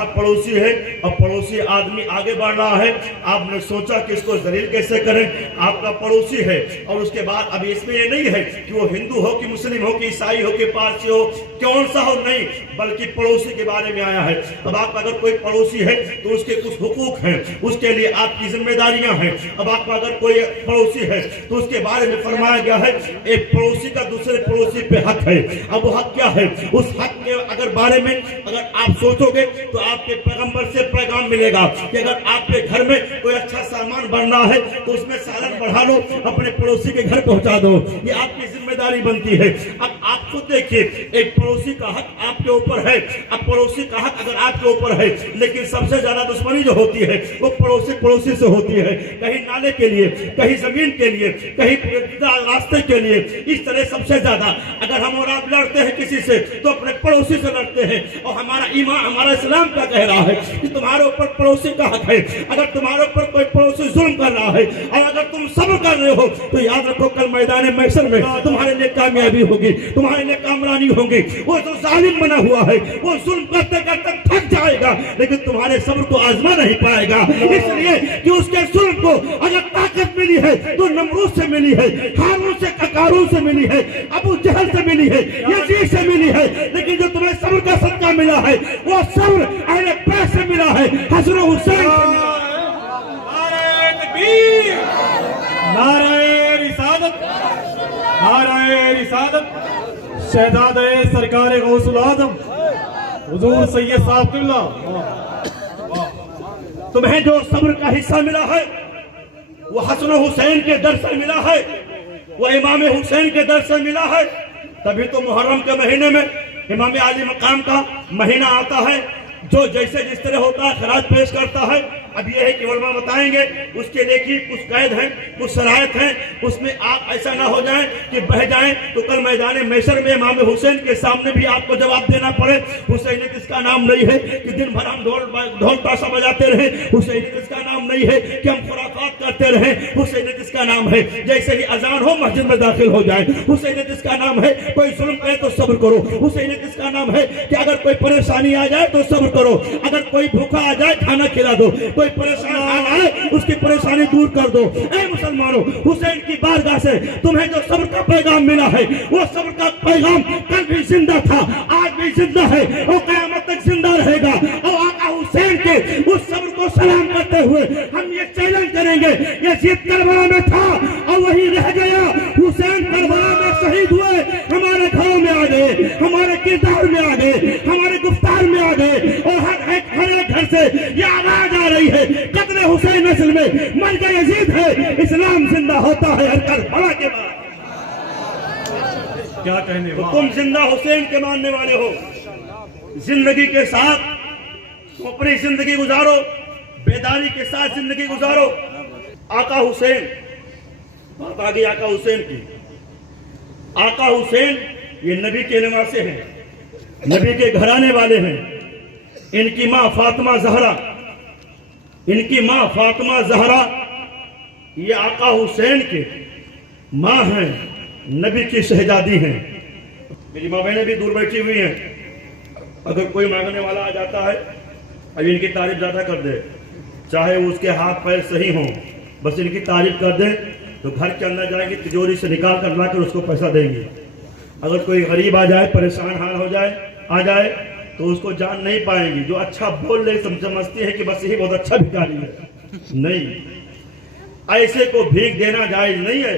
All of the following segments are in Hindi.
हमारा पड़ोसी है और पड़ोसी आदमी आगे बढ़ रहा है, आपने सोचा कि इसको जलील कैसे करें। आपका पड़ोसी है और उसके बाद अभी इसमें ये नहीं है कि वो हिंदू हो कि मुस्लिम हो कि ईसाई हो कि पारसी हो, कौन सा हो, नहीं, बल्कि पड़ोसी के बारे में आया है। अब आप अगर कोई पड़ोसी है तो उसके कुछ हुकूक हैं, उसके लिए आपकी जिम्मेदारियां हैं। अब आपका अगर कोई पड़ोसी है तो उसके बारे में फरमाया गया है एक पड़ोसी का दूसरे पड़ोसी पे हक है। अब वो हक क्या है? उस हक के अगर बारे में अगर आप सोचोगे तो आपके पैगंबर से पैगाम मिलेगा कि अगर आपके घर में कोई अच्छा सामान बनना है तो उसमें सालन बढ़ा लो, अपने पड़ोसी के घर पहुंचा दो, ये आपकी जिम्मेदारी बनती है। अब आप खुद देखिए, एक पड़ोसी का हक आपके ऊपर है। अब पड़ोसी का हक अगर आपके ऊपर है, लेकिन सबसे ज्यादा दुश्मनी जो होती है वो पड़ोसी से होती है। कहीं नाले के लिए, कहीं जमीन के लिए, कहीं रास्ते के लिए, इस तरह सबसे ज्यादा अगर हम और आप लड़ते हैं किसी से तो अपने पड़ोसी से लड़ते हैं। और हमारा ईमान, हमारा इस्लाम क्या कह रहा है कि तुम्हारे ऊपर पड़ोसी का हक है। अगर तुम्हारे ऊपर कोई पड़ोसी जुल्म कर रहा है और अगर तुम सब्र कर रहे हो तो याद रखो कल मैदान महशर में तुम्हारे लिए कामयाबी होगी, तुम्हारे लिए कामरानी होगी। वो जो जालिम बना हुआ है वो जुल्म करते करते थक जाएगा, लेकिन तुम्हारे सब्र को आजमा नहीं पाएगा। इसलिए कि उसके जुल्म को अगर ताकत मिली है तो नमरूद से मिली है, हारून से, कारून से मिली है, अबू जहल से मिली है, यजीद से मिली है, लेकिन जो तुम्हें सब्र का सदका मिला है वो सब्र अहले बैत से मिला है, हसन हुसैन से मिला है। नारे तकबीर, नारे रिसालत, नारे रिसालत, शहजादे सरकार गौसुल आजम हुजूर सैयद साहब किबला। तुम्हें जो सब्र का हिस्सा मिला है वो हसन हुसैन के दर से मिला है, वो इमाम हुसैन के दर से मिला है। तभी तो मुहर्रम के महीने में इमाम आली मकाम का महीना आता है, जो जैसे जिस तरह होता है खराज पेश करता है। अब यह है कि उलमा बताएंगे उसके लिए कि कुछ कैद हैं, कुछ शरायत हैं, उसमें आप ऐसा ना हो जाए कि बह जाएं तो कल मैदान महशर में इमाम हुसैन के सामने भी आपको जवाब देना पड़े। हुसैनियत इसका नाम नहीं है कि दिन भर हम ढोल ताशा बजाते रहे, हुसैनियत इसका नाम नहीं है कि हम खुराफात करते रहे, हुसैनियत इसका नाम है जैसे ही अजान हो मस्जिद में दाखिल हो जाए। हुसैनियत इसका नाम है कोई जुल्म करे तो सब्र करो। हुसैनियत इसका नाम है कि अगर कोई परेशानी आ जाए तो सब्र करो, अगर कोई भूखा आ जाए खाना खिला दो, कोई परेशान आए उसकी परेशानी दूर कर दो। ऐ मुसलमानों, हुसैन की बारगाह से तुम्हें जो सब्र का पैगाम मिला है वो सब्र का पैगाम कल भी जिंदा था, आज भी जिंदा है और क़यामत तक जिंदा रहेगा। और आका हुसैन के उस सब्र को सलाम करते हुए हम ये चैलेंज करेंगे, यजीद करबला में था और वही रह गया, हुसैन करबला में शहीद हुए, हमारे घरों में आ गए, हमारे किरदार में आ गए, हमारे गुफ्तार में आ गए। और हर एक घर से ये आवाज आ रही है, कत्ले हुसैन नस्ल में मर गए यजीद है, इस्लाम जिंदा होता है हर करबला के बाद। क्या कहने तो तुम जिंदा हुसैन के मानने वाले हो, जिंदगी के साथ तुम अपनी जिंदगी गुजारो, बेदारी के साथ जिंदगी गुजारो। आका हुसैन, बात आ गई आका हुसैन की। आका हुसैन ये नबी के नवासे हैं, नबी के घराने वाले हैं। इनकी माँ फातिमा जहरा, इनकी माँ फातिमा जहरा ये आका हुसैन के माँ हैं, नबी की शहजादी हैं। मेरी माँ बहनें भी दूर बैठी हुई हैं, अगर कोई मांगने वाला आ जाता है अब इनकी तारीफ ज्यादा कर दे, चाहे उसके हाथ पैर सही हों, बस इनकी तारीफ कर दे तो घर के अंदर जाएंगे, तिजोरी से निकाल कर लाकर उसको पैसा देंगे। अगर कोई गरीब आ जाए, परेशान हाल हो जाए, आ जाए तो उसको जान नहीं पाएंगी। जो अच्छा बोल ले समझती है कि बस यही बहुत अच्छा भिखारी है। नहीं, ऐसे को भीख देना जायज नहीं है।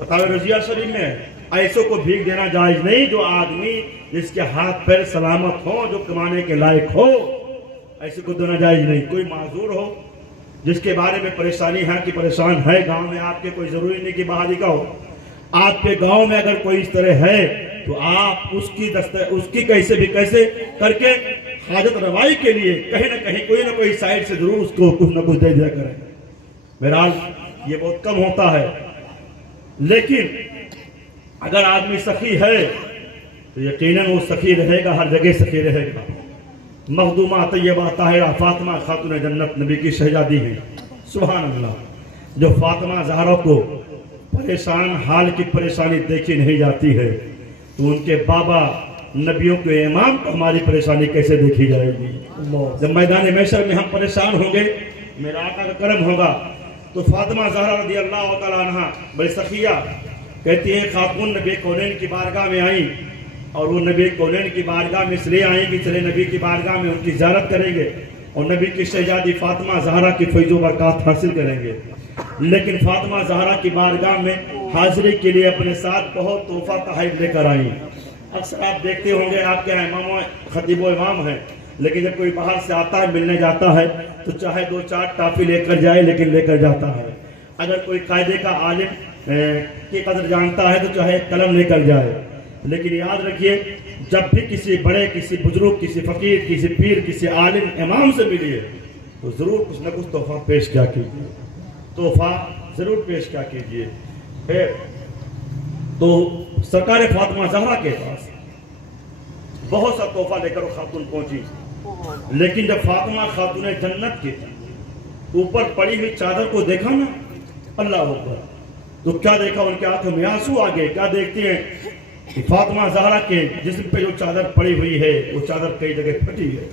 बताओ रजिया शरीफ में ऐसों को भीख देना जायज नहीं। जो आदमी जिसके हाथ पैर सलामत हो, जो कमाने के लायक हो, ऐसे को देना जायज नहीं। कोई माजूर हो जिसके बारे में परेशानी है कि परेशान है गांव में आपके, कोई जरूरी नहीं कि बाहरी का हो, आपके गांव में अगर कोई इस तरह है तो आप उसकी कैसे भी कैसे करके हाजत रवाई के लिए कहीं ना कहीं कोई ना कोई साइड से जरूर उसको कुछ ना कुछ दे दिया करें। बहरहाल ये बहुत कम होता है, लेकिन अगर आदमी सखी है तो यकीनन वो सखी रहेगा, हर जगह सखी रहेगा। मखदूमा तैयबा ताहिरा फातिमा खातून जन्नत नबी की शहजादी है। सुभान अल्लाह। जो फातिमा ज़हरा को परेशान हाल की परेशानी देखी नहीं जाती है तो उनके बाबा नबियों के इमाम को हमारी परेशानी कैसे देखी जाएगी। जब मैदान महशर में हम परेशान होंगे, मेरा आका का करम होगा, तो फातिमा ज़हरा रज़ी अल्लाह तआला अन्हा बड़ी सखिया कहती हैं, खातून नबी कौनैन की बारगाह में आई, और वो नबी कौनैन की बारगाह में इसलिए आई कि चले नबी की बारगाह में उनकी ज़ियारत करेंगे और नबी की शहजादी फातिमा ज़हरा की फैज़ व बरक़ात हासिल करेंगे। लेकिन फातिमा ज़हरा की बारगाह में हाजिरी के लिए अपने साथ बहुत तोहफा तहफ़ लेकर आई। अक्सर आप देखते होंगे, आपके यहाँ इमाम खतीब व इमाम हैं, लेकिन जब कोई बाहर से आता है, मिलने जाता है, तो चाहे 2-4 टाफी लेकर जाए, लेकिन लेकर जाता है। अगर कोई कायदे का आलिम की कदर जानता है तो चाहे कलम लेकर जाए। लेकिन याद रखिए, जब भी किसी बड़े, किसी बुजुर्ग, किसी फकीर, किसी पीर, किसी आलिम इमाम से मिलिए तो ज़रूर कुछ न कुछ तोहफा पेश क्या कीजिए, तोहफा ज़रूर पेश क्या कीजिए। तो सरकार फातिमा ज़हरा के पास बहुत सा तोहफा लेकर वो खातून पहुंची, लेकिन जब फातिमा खातून जन्नत के ऊपर पड़ी हुई चादर को देखा ना, अल्लाह अकबर, तो क्या देखा, उनके आंखों में आंसू आ गए। क्या देखते हैं कि फातिमा ज़हरा के जिस्म पे जो चादर पड़ी हुई है, वो चादर कई जगह फटी है।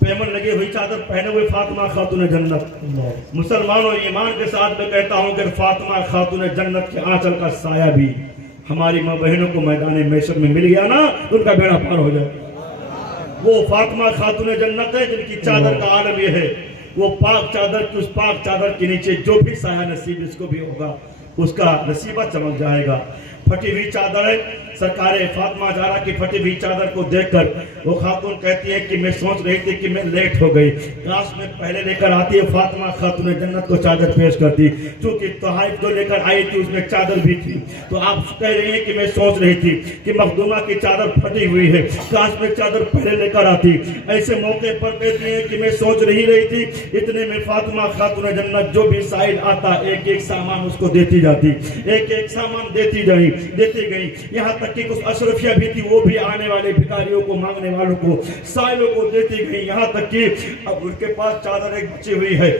पेमन लगी हुई चादर पहने हुए फातिमा खातून जन्नत। मुसलमानों, ईमान के साथ मैं कहता हूँ कि फातिमा खातून जन्नत के आंचल का साया भी हमारी माँ बहनों को मैदान महशर में मिल गया ना, तो उनका बेड़ा पार हो जाए। वो फातिमा खातून जन्नत है जिनकी चादर का आलम यह है, वो पाक चादर की, उस पाक चादर के नीचे जो भी साया नसीब इसको भी होगा, उसका नसीबा चमक जाएगा। फटी हुई चादर है, सरकार फातिमा ज़हरा की फटी हुई चादर को देखकर वो खातून कहती है कि मैं सोच रही थी कि मैं लेट हो गई, काश में पहले लेकर आती है फातिमा खातून जन्नत को चादर पेश करती। क्योंकि तोहफ़ जो लेकर आई थी उसमें चादर भी थी। तो आप कह रही हैं कि मैं सोच रही थी कि मखदूमा की चादर फटी हुई है, काश में चादर पहले लेकर आती। ऐसे मौके पर कहती है कि मैं सोच रही थी। इतने में फातिमा खातून जन्नत जो भी साइल आता, एक एक सामान उसको देती जाती, एक एक सामान देती गई। यहाँ तक कि कुछ अशरफिया भी थी, वो भी आने वाले भिखारियों को, मांगने वालों को, साइलों को देती गई। यहाँ तक कि अब उनके पास चादर एक बची हुई है।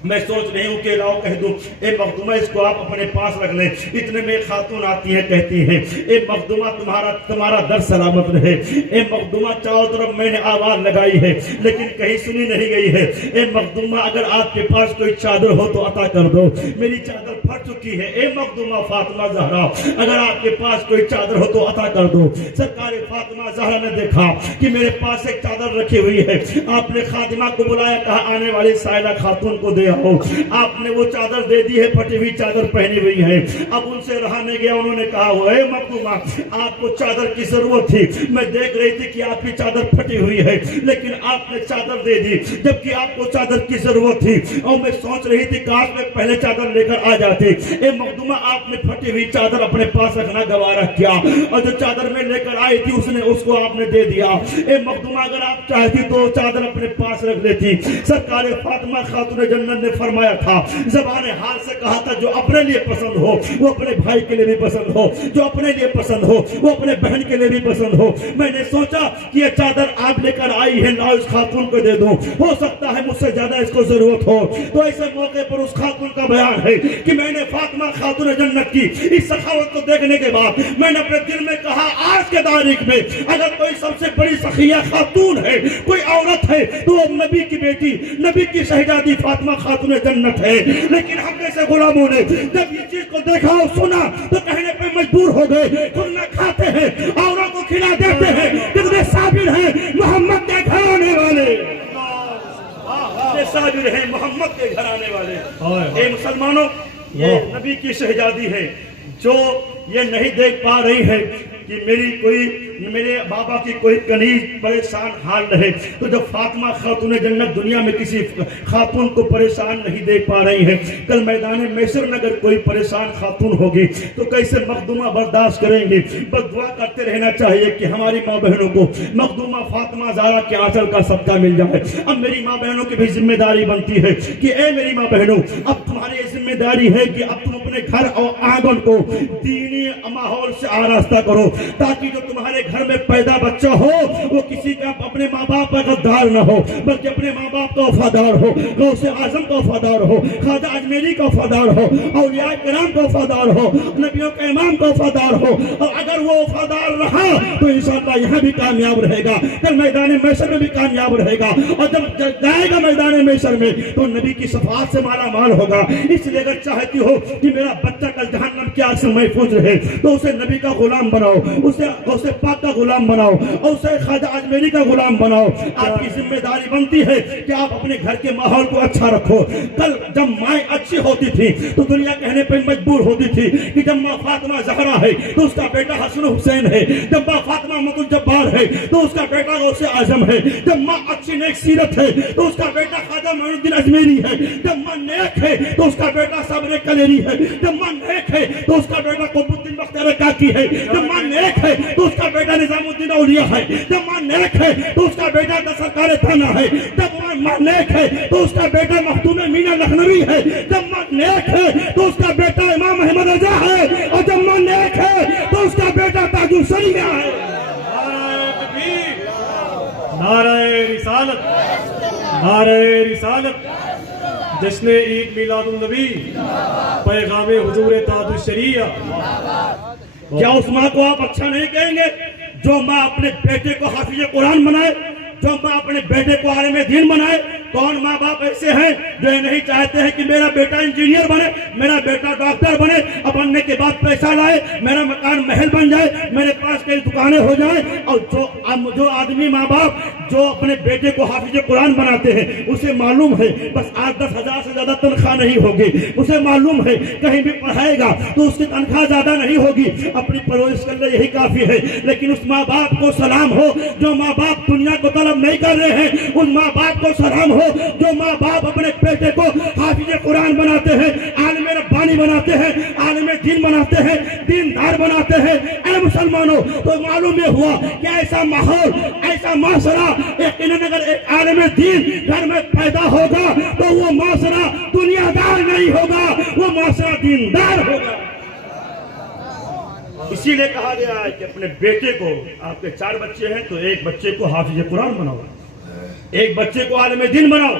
मैं सोच रही हूँ कि लाओ कह दूं, ए मखदूमा इसको आप अपने पास रख लें। इतने में खातून आती है, कहती है, ए मखदूमा तुम्हारा दर सलामत रहे। ए मखदूमा चारों तरफ मैंने आवाज लगाई है लेकिन कहीं सुनी नहीं गई है। ए मखदूमा अगर आपके पास कोई चादर हो तो अता कर दो, मेरी चादर फट चुकी है। ए मखदूमा फातिमा ज़हरा अगर आपके पास कोई चादर हो तो अता कर दो। सरकार फातिमा ज़हरा ने देखा कि मेरे पास एक चादर रखी हुई है। आपने खादिमा को बुलाया, कहा आने वाली साइला खातून को दे आओ। आपने वो चादर दे दी है, फटी हुई चादर पहनी हुई है। अब उनसे रहा नहीं गया, उन्होंने कहा ए मखदूमा आपको चादर की जरूरत थी, मैं देख रही थी कि आपकी चादर फटी हुई है, लेकिन आपने चादर दे दी जबकि आपको चादर की जरूरत थी। और मैं सोच रही थी काश मैं पहले चादर लेकर आ जाती। ए मखदूमा आपने फटी हुई चादर अपने पास रखना गवारा किया, और जो चादर मैं लेकर आई थी उसको आपने दे दिया। ए मखदूमा अगर आप चाहती तो चादर अपने पास रख लेती। सरकार फातिमा खातून जन्नत ने फरमाया था, ज़बाने हाल से कहा था, जो अपने लिए पसंद हो वो अपने भाई के लिए भी पसंद हो, जो अपने लिए पसंद हो वो अपने बहन के लिए भी पसंद हो। मैंने सोचा कि ये चादर आप लेकर आई है, लाओ इस खातून को दे दूं, हो सकता है मुझसे ज्यादा इसको जरूरत हो। तो ऐसे मौके पर उस खातून का बयान है कि मैंने फातिमा खातून जन्नत की इस सखावत को देखने के बाद मैंने अपने दिल में कहा, आज के तारीख में अगर कोई सबसे बड़ी सखिया खातून है, कोई औरत है, तो वो नबी की बेटी, नबी की शहजादी फातिमा खातून जन्नत है। लेकिन हम जैसे गुलामों ने जब ये चीज को देखा और सुना तो कहने पे मजबूर हो गए। खुलना खाते हैं, औरों को खिला देते हैं, कितने साबिर हैं मोहम्मद के घराने वाले, साबिर हैं मोहम्मद के घराने वाले। ए मुसलमानों, ये नबी की शहजादी है जो ये नहीं देख पा रही है कि मेरे बाबा की कोई कनीज परेशान हाल रहे। तो जब फातिमा खातून जन्नत दुनिया में किसी खातून को परेशान नहीं देख पा रही है, कल मैदान महशर में अगर कोई परेशान खातून होगी तो कैसे मखदूमा बर्दाश्त करेंगे। बस दुआ करते रहना चाहिए कि हमारी माँ बहनों को मखदूमा फातिमा ज़हरा के आंचल का सदका मिल जाए। अब मेरी माँ बहनों की भी जिम्मेदारी बनती है कि ए मेरी माँ बहनों, अब तुम्हारी जिम्मेदारी है कि अब तुम अपने घर और आंगन को दीनी माहौल से आरास्ता करो, ताकि जो तुम्हारे घर में पैदा बच्चा हो वो किसी का अपने माँ बाप का गद्दार न हो, बल्कि अपने माँ बाप का वफादार हो, गौसे आजम का वफादार हो, ख्वाजा अजमेरी का वफादार हो, औलिया किराम का वफादार हो, नबियों के इमाम का वफादार हो। और अगर वो वफादार रहा तो इंशाअल्लाह यहाँ भी कामयाब रहेगा, कल मैदान महशर में भी कामयाब रहेगा, और जब जाएगा मैदान महशर में तो नबी की शफाअत से माला माल होगा। इसलिए अगर चाहती हो कि मेरा बच्चा कल जहन्नम की आग से महफूज रहे तो उसे नबी का गुलाम बनाओ, उसे पाक का गुलाम बनाओ, और उसे ख्वाजा अजमेरी का गुलाम बनाओ। आपकी जिम्मेदारी बनती है कि आप अपने घर के माहौल को अच्छा रखो। कल जब माँ अच्छी होती थी तो दुनिया कहने पर मजबूर होती थी कि जब माँ फातिमा ज़हरा है तो उसका बेटा हसन हुसैन है, जब माँ फातिमा मुगल जब्बार है तो उसका बेटा गौसे आजम है, जब माँ अच्छी नेक सीरत है तो उसका बेटा ख्वाजा मोइनुद्दीन अजमेरी है, जब माँ नेक है तो उसका बेटा सबरे कलेरी है, जब माँ नेक है तो उसका बेटा कुतुबुद्दीन बख्तियार काकी है, जब माँ नेक है तो उसका बेटा निजामुद्दीन औलिया है, जब माँ नेक है तो उसका बेटा सरकार थाना है, जब माँ नेक है तो उसका बेटा मखदूम मीना लखनवी है, जब माँ नेक है तो उसका बेटा इमाम अहमद रजा है, और जब माँ नेक है तो उसका बेटा ताजुल शरिया है। नारे तकबीर, नारे रिसालत, नारे रिसालत, जश्न ईद मिलादुन नबी, पैगाम हुजूर ताजुल शरिया। क्या उस माँ को आप अच्छा नहीं कहेंगे जो माँ अपने बेटे को हाफिज कुरान बनाए, जो माँ अपने बेटे को आलिम दीन बनाए? कौन माँ बाप ऐसे हैं जो ये नहीं चाहते हैं कि मेरा बेटा इंजीनियर बने, मेरा बेटा डॉक्टर बने, अब बनने के बाद पैसा लाए, मेरा मकान महल बन जाए, मेरे पास कई दुकानें हो जाए? और जो आदमी माँ बाप जो अपने बेटे को हाफिज कुरान बनाते हैं उसे मालूम है बस 8-10 हज़ार से ज्यादा तनख्वाह नहीं होगी, उसे मालूम है कहीं भी पढ़ाएगा तो उसकी तनख्वाह ज्यादा नहीं होगी, अपनी परवरिश कर ले यही काफी है। लेकिन उस माँ बाप को सलाम हो जो माँ बाप दुनिया को तलब नहीं कर रहे हैं, उस माँ बाप को सलाम हो जो माँ बाप अपने बेटे को हाफिज कुरान बनाते हैं, आलिम रब्बानी बनाते हैं, आलिम दीन बनाते हैं, दीनदार बनाते हैं। ऐ मुसलमानों, तो मालूम ये हुआ कि ऐसा माहौल, ऐसा माशरा, यकीनन अगर एक आलिम दीन घर में पैदा होगा तो वो माशरा दुनियादार नहीं होगा, वो माशरा दीनदार होगा। इसीलिए कहा गया है कि अपने बेटे को, आपके 4 बच्चे हैं तो एक बच्चे को हाफिज कुरान बनाओ, एक बच्चे को आलिम दीन बनाओ।